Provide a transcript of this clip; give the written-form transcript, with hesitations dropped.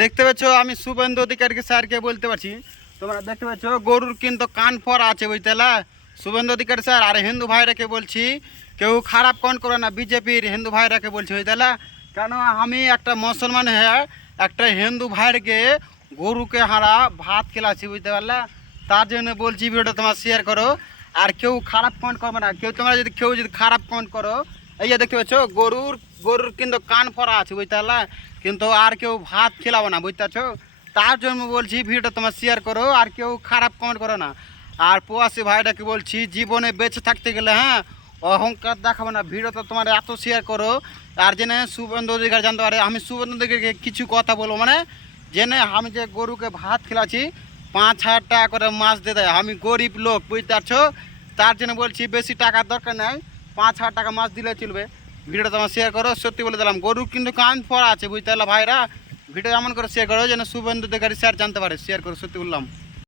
দেখতে পাচ্ছ আমি শুভেন্দু অধিকারীকে স্যারকে বলতে পারছি, তোমরা দেখতে পাচ্ছ গরুর কিন্তু কান ফরা আছে বুঝতে পারলা। শুভেন্দু অধিকারী স্যার আর হিন্দু ভাইরাকে বলছি কেউ খারাপ কোন করে না, বিজেপির হিন্দু ভাইরাকে বলছি বুঝতে পারলা। কেন আমি একটা মুসলমান হ্যাঁ একটা হিন্দু ভাইরকে গরুকে হারা ভাত খেলাচ্ছি বুঝতে পারলা। তার জন্য বলছি ভিডিওটা তোমার শেয়ার করো, আর কেউ খারাপ কমেন্ট করবে না। তোমরা যদি খারাপ কমেন্ট করো, এই যে দেখতে পাচ্ছ গরুর গরুর কিন্তু কান ফরা আছে বুঝতে পারলা, কিন্তু আর কেউ ভাত খেলাবো না বুঝতে পারছো। তার জন্য বলছি ভিডিওটা তোমার শেয়ার করো, আর কেউ খারাপ কমেন্ট করো না। আর প্রবাসী ভাইটাকে বলছি জীবনে বেঁচে থাকতে গেলে হ্যাঁ অহংকার দেখাবো না, ভিডিওটা তোমার এত শেয়ার করো। আর জেনে শুভেন্দু অধিকারী জানতে পারে আমি শুভেন্দু অধিকারীকে কিছু কথা বলবো, মানে জেনে আমি যে গরুকে ভাত খেলাচ্ছি 5,000 টাকা করে মাছ দিয়ে দেয়, আমি গরিব লোক বুঝতে পারছো। তার জন্য বলছি বেশি টাকার দরকার নেই, 5,000 টাকা মাছ দিলে চলবে। ভিডিওটা তোমার শেয়ার করো, সত্যি বলে দিলাম গরু কিন্তু কান পড়া আছে বুঝতে পারলা ভাইরা। ভিডিও এমন করে শেয়ার করো যেন শুভেন্দু অধিকারী স্যার জানতে পারে, শেয়ার করো, সত্যি বললাম।